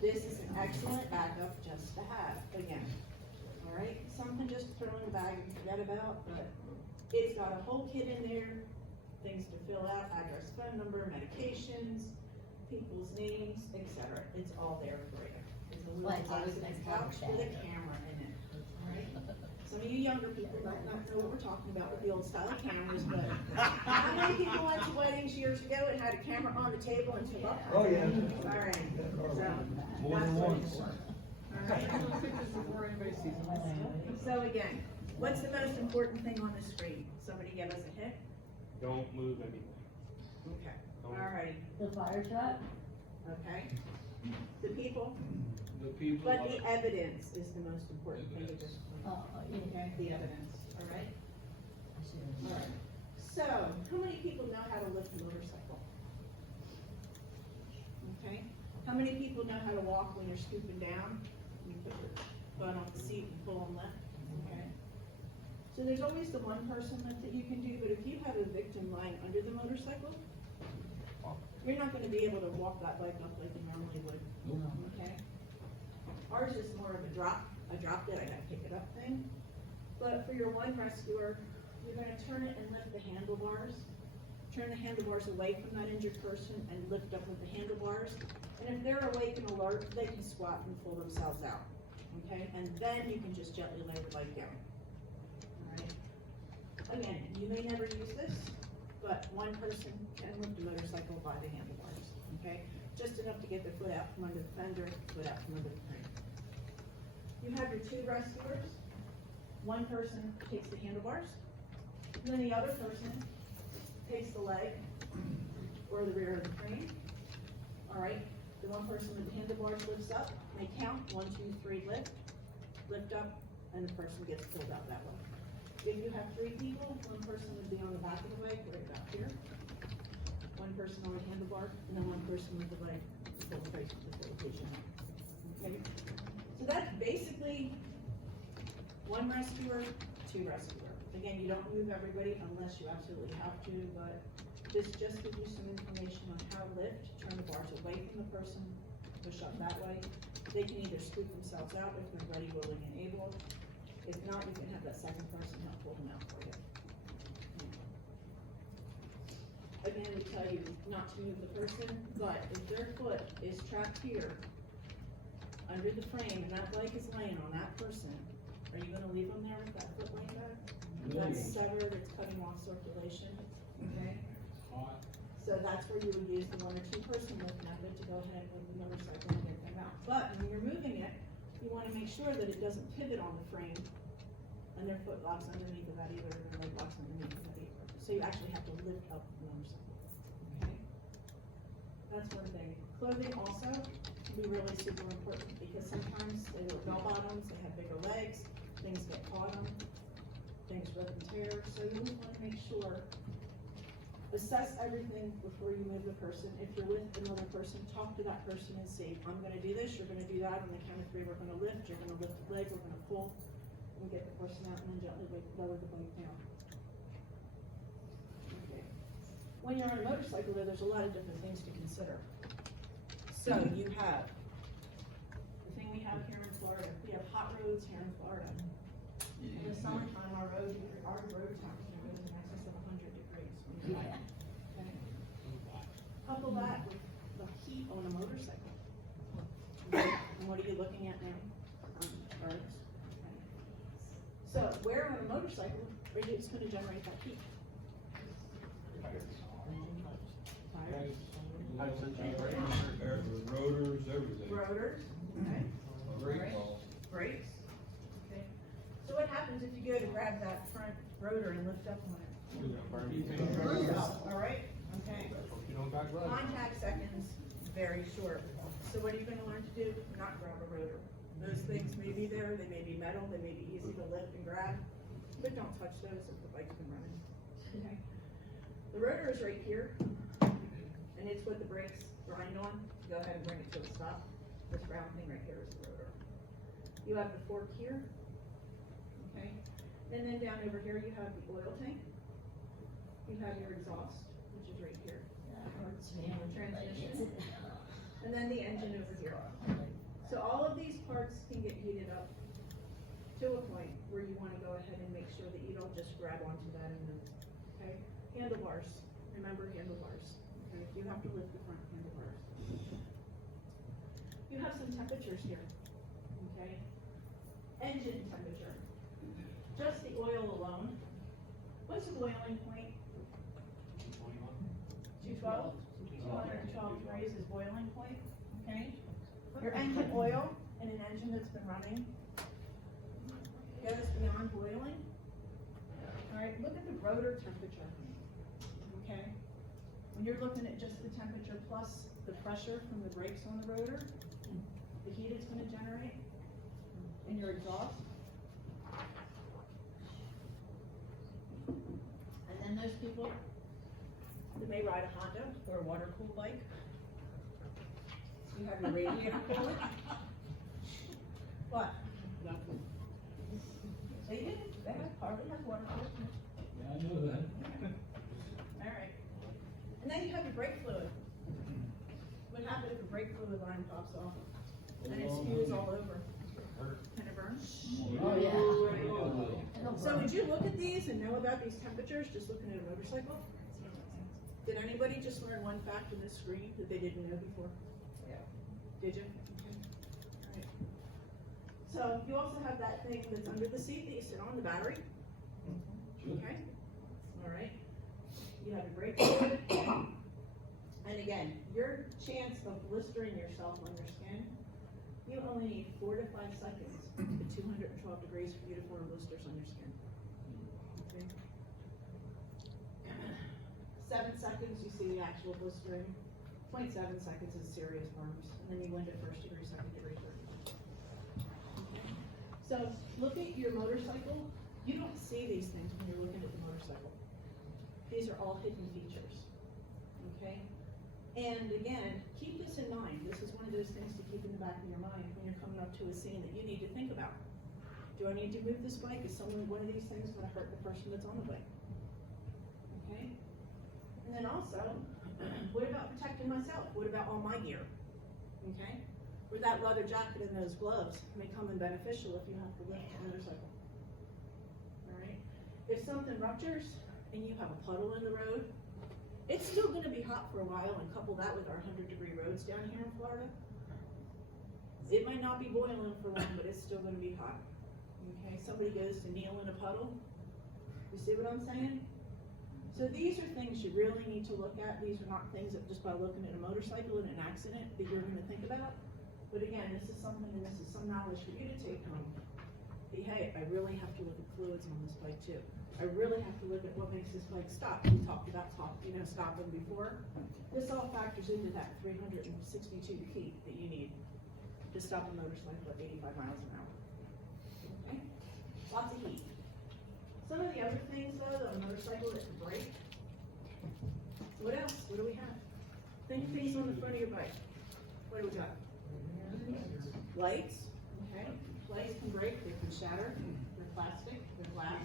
this is an excellent backup just to have, again. All right, some can just throw in the bag and forget about, but it's got a whole kit in there, things to fill out, address, phone number, medications, people's names, etc. It's all there for you. There's a little Well, it's always plastic nice to pouch with a understand. camera in it, all right? Some of you younger people might not know what we're talking about with the old style cameras, but how many people went to weddings years ago and had a camera on the table and took up? Oh, yeah. All right, so, More that's than what once. it's for. All right? So again, what's the most important thing on the screen? Somebody give us a hint? Don't move anything. Okay, all Don't- right, The fire truck? okay. The people, The people. but are- the evidence is the most important thing at this point. Oh, yeah. Okay, the evidence, all right? I should've- All right. So, how many people know how to lift a motorcycle? Okay, how many people know how to walk when you're scooping down? You put your butt on the seat and pull and lift, okay? So there's always the one person lift that you can do, but if you have a victim lying under the motorcycle, you're not gonna be able to walk that bike up like you normally would, okay? Ours is more of a drop it, I gotta pick it up thing. But for your one rescuer, you're gonna turn it and lift the handlebars. Turn the handlebars away from that injured person and lift up with the handlebars. And if they're awake and alert, they can squat and pull themselves out, okay? And then you can just gently lay the bike down, alright? Again, you may never use this, but one person can lift a motorcycle by the handlebars, okay? Just enough to get their foot out from under the fender, foot out from under the frame. You have your two rescuers. One person takes the handlebars, and then the other person takes the leg or the rear of the frame. All right, the one person with the handlebars lifts up, they count, 1, 2, 3, lift up, and the person gets pulled out that way. If you have 3 people, one person would be on the back of the leg, right back here. One person on the handlebar, and then one person with the leg, full face with the facilitation. Okay? So that's basically one rescuer, 2 rescuer. Again, you don't move everybody unless you absolutely have to, but this just gives you some information on how to lift, turn the bars away from the person, push up that way. They can either scoop themselves out if they're ready, willing, and able. If not, you can have that second person help pull them out for you. Again, we tell you not to move the person, but if their foot is trapped here, under the frame, and that bike is laying on that person, are you gonna leave them there with that foot laying back? That's severed, it's cutting off circulation, okay? Hot. So that's where you would use the 1 or 2 person lift method to go ahead with the motorcycle and get them out. But when you're moving it, you wanna make sure that it doesn't pivot on the frame, and their foot locks underneath of that either, or their leg locks underneath of that either. So you actually have to lift up the motorcycle, okay? That's one thing. Clothing also can be really super important, because sometimes they wear bell bottoms, they have bigger legs, things get caught on, things rip and tear, so you always wanna make sure, assess everything before you move the person. If you're with another person, talk to that person and say, I'm gonna do this, you're gonna do that, on the count of 3, we're gonna lift, you're gonna lift the leg, we're gonna pull, and get the person out, and then gently lower the bike down. Okay. When you're on a motorcycle, though, there's a lot of different things to consider. So you have, the thing we have here in Florida, we have hot roads here in Florida. In the summertime, our road temperature goes in excess of 100 degrees. Yeah. Okay. Couple that with the heat on a motorcycle. And what are you looking at now? Earth. Okay. So where on a motorcycle is going to generate that heat? Tires. Rotors, everything. Rotors, okay, Brake balls. brakes, okay. So what happens if you go to grab that front rotor and lift up on it? All right, okay. You don't back right. Contact seconds, very short. So what are you gonna learn to do? Not grab a rotor. Those things may be there, they may be metal, they may be easy to lift and grab, but don't touch those if the bike's been running. Okay. The rotor is right here, and it's what the brakes grind on. Go ahead and bring it to a stop. This round thing right here is the rotor. You have the fork here, okay? And then down over here, you have the oil tank. You have your exhaust, which is right here. That hurts me when Transmission. everybody gets it. And then the engine over here. to a point where you wanna go ahead and make sure that you don't just grab onto that and then, okay? Handlebars, remember handlebars, okay? You have to lift the front handlebars. You have some temperatures here, okay? Engine temperature, just the oil alone. What's the boiling point? 212? 212 degrees is boiling point, okay? Your engine oil in an engine that's been running goes beyond boiling. Alright, look at the rotor temperature, okay? When you're looking at just the temperature plus the pressure from the brakes on the rotor, the heat it's gonna generate in your exhaust. And then those people that may ride a Honda or a water-cooled bike, you have your radiator cooler. What? They do, they have, Harley has water coolers. Yeah, I know that. Alright. And then you have your brake fluid. What happens if the brake fluid line pops off? And it spews all over. Can it burn? Oh, yeah. So would you look at these and know about these temperatures just looking at a motorcycle? Did anybody just learn one fact in this screen that they didn't know before? Yeah. Did you? Okay. Alright. So you also have that thing that's under the seat that you sit on, the battery. Okay? Alright. You have your brake fluid. And again, your chance of blistering yourself on your skin, you only need 4 to 5 seconds at 212 degrees for you to form blisters on your skin. Okay? 7 seconds, you see the actual blistering. 0.7 seconds is serious burns, and then you went to 1st degree, 2nd degree, 3rd degree. Okay? So, look at your motorcycle. You don't see these things when you're looking at the motorcycle. These are all hidden features. Okay? And again, keep this in mind. This is one of those things to keep in the back of your mind when you're coming up to a scene that you need to think about. Do I need to move this bike? Is one of these things going to hurt the person that's on the bike? Okay? And then also, what about protecting myself? What about all my gear? Okay? Or that leather jacket and those gloves may come in beneficial if you have to lift a motorcycle. Alright? If something ruptures and you have a puddle in the road, it's still gonna be hot for a while, and couple that with our 100-degree roads down here in Florida. It might not be boiling for long, but it's still gonna be hot. Okay, somebody goes to kneel in a puddle. You see what I'm saying? So these are things you really need to look at. These are not things that just by looking at a motorcycle in an accident that you're gonna think about. But again, this is something, and this is some knowledge for you to take home. Hey, I really have to look at fluids on this bike too. I really have to look at what makes this bike stop. We talked about stopping before. This all factors into that 362 feet that you need to stop a motorcycle at 85 miles an hour. Okay? Lots of heat. Some of the other things though, the motorcycle that can brake. What else? What do we have? Think things on the front of your bike. What do we got? Lights. Okay? Lights can break, they can shatter. They're plastic, they're glass.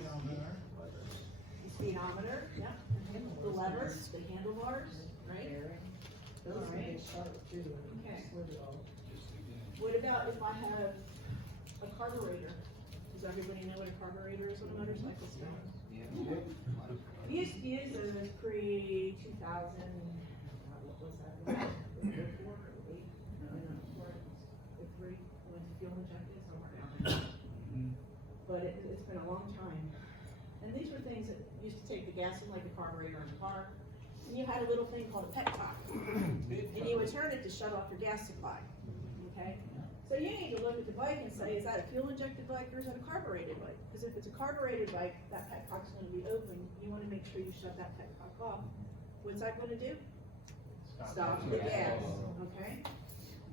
The speedometer, yeah. The levers, the handlebars, right? Those are Alright. big sharp too. Okay. Split it all. What about if I have a carburetor? Does everybody know what a carburetor is on a motorcycle still? We used to use those pre-2000, what was that? 4 or 8? I don't know, 3, when fuel injected, somewhere down there. But it's been a long time. And these were things that used to take the gas in like a carburetor in the car. And you had a little thing called a petcock. And you would turn it to shut off your gas supply. Okay? So you need to look at the bike and say, is that a fuel injected bike or is that a carbureted bike? Because if it's a carbureted bike, that petcock's going to be open. You want to make sure you shut that petcock off. What's that going to do? Stop the gas. Okay?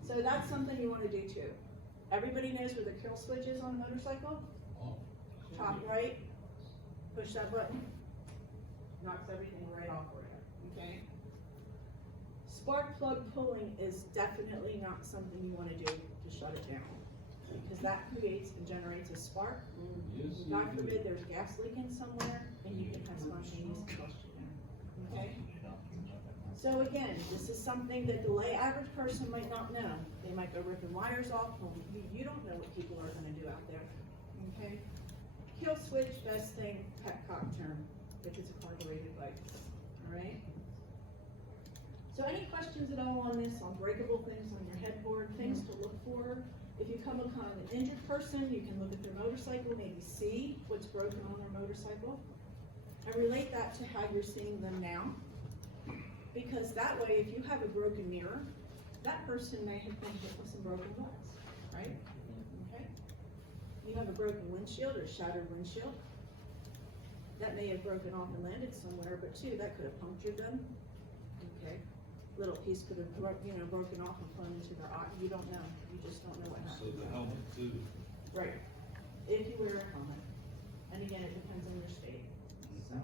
So that's something you want to do too. Everybody knows where the kill switch is on a motorcycle? Top right, push that button, knocks everything right off for you, okay? Spark plug pulling is definitely not something you want to do to shut it down, because that creates and generates a spark. God forbid there's gas leaking somewhere, and you can have spontaneous combustion there, okay? So again, this is something that the lay average person might not know. They might go ripping wires off, well, you don't know what people are gonna do out there, okay? Kill switch, best thing, petcock term, if it's a carbureted bike, alright? So any questions at all on this, on breakable things on your headboard, things to look for? If you come upon an injured person, you can look at their motorcycle, maybe see what's broken on their motorcycle. And relate that to how you're seeing them now. Because that way, if you have a broken mirror, that person may have been hit with some broken glass, right? Okay? You have a broken windshield or shattered windshield. That may have broken off and landed somewhere, but too, that could have punctured them. Okay? Little piece could have broken off and flown into their eye. You don't know. You just don't know what So happened. the helmet too. Right. If you wear a helmet. And again, it depends on your state. So.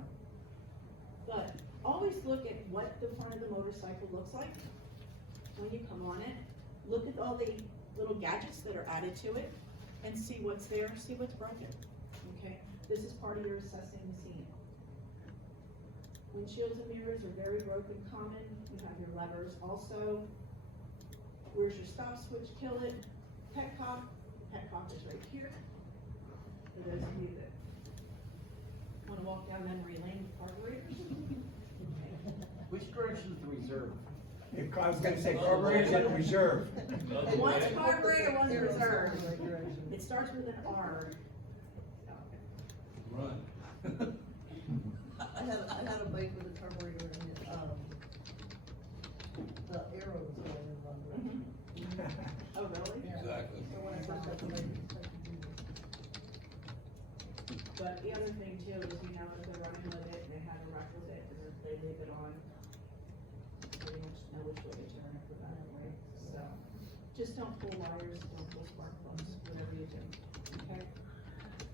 But always look at what the front of the motorcycle looks like when you come on it. Look at all the little gadgets that are added to it and see what's there, see what's broken. Okay? This is part of your assessing the scene. Windshields and mirrors are very broken common. You have your levers also. Where's your stop switch? Kill it. Petcock. Petcock is right here. For those of you that want to walk down memory lane with carburetors. Which direction is the reserve? I was gonna say carburetors and reserve. One's carburetor, one's reserve. It starts with an R. Run. I had a bike with a carburetor and it, the arrow was going in under. Oh, really? Yeah. Exactly. So when I first got the bike, it was But the other thing too is, you know, if they're running with it and they have a rack with it, and they leave it on, pretty much know which way to turn it for that, right? So, just don't pull wires, don't pull spark plugs, whatever you do, okay?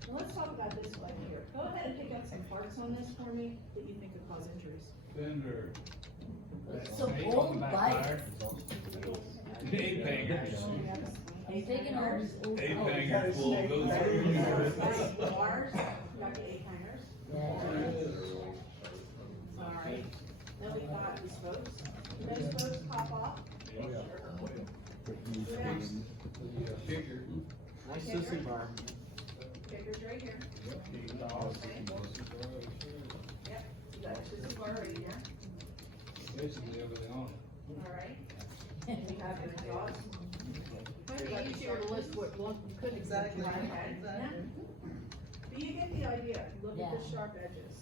Now let's talk about this light here. Go ahead and pick up some parts on this for me that you think could cause injuries. Fender. It's so old bike. Ape hangers. I'm thinking all these old. Ape bikes. hangers will go through. Bars, got the eight hangers. Alright, then we got these spokes. Those spokes pop off. Who next? The kicker. Nice sissy bar. Kicker's right here. Yep, so that's just a bar right here. Basically everything on it. Alright, we have your exhaust. Might be easier to list what one could exactly, Okay. exactly. But you get the idea, look at the Yeah. sharp edges,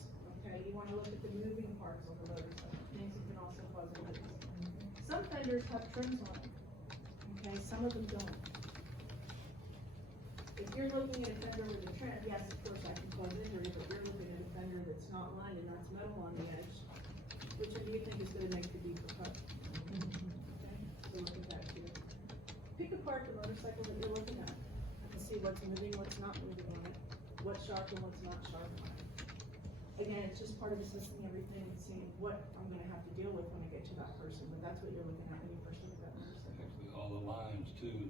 okay, you wanna look at the moving parts of the motorcycle, things that can also cause injuries. Some fenders have trims on them, okay, some of them don't. If you're looking at a fender with a trim, yes, of course, that can cause injury, but you're looking at a fender that's not lined and that's metal on the edge, which one do you think is gonna make the deeper cut? Okay, so look at that too. Pick apart the motorcycle that you're looking at, and see what's moving, what's not moving on it, what's sharp and what's not sharp on it. Again, it's just part of assessing everything and seeing what I'm gonna have to deal with when I get to that person, but that's what you're looking at when you first look at that motorcycle. Actually, all the lines too.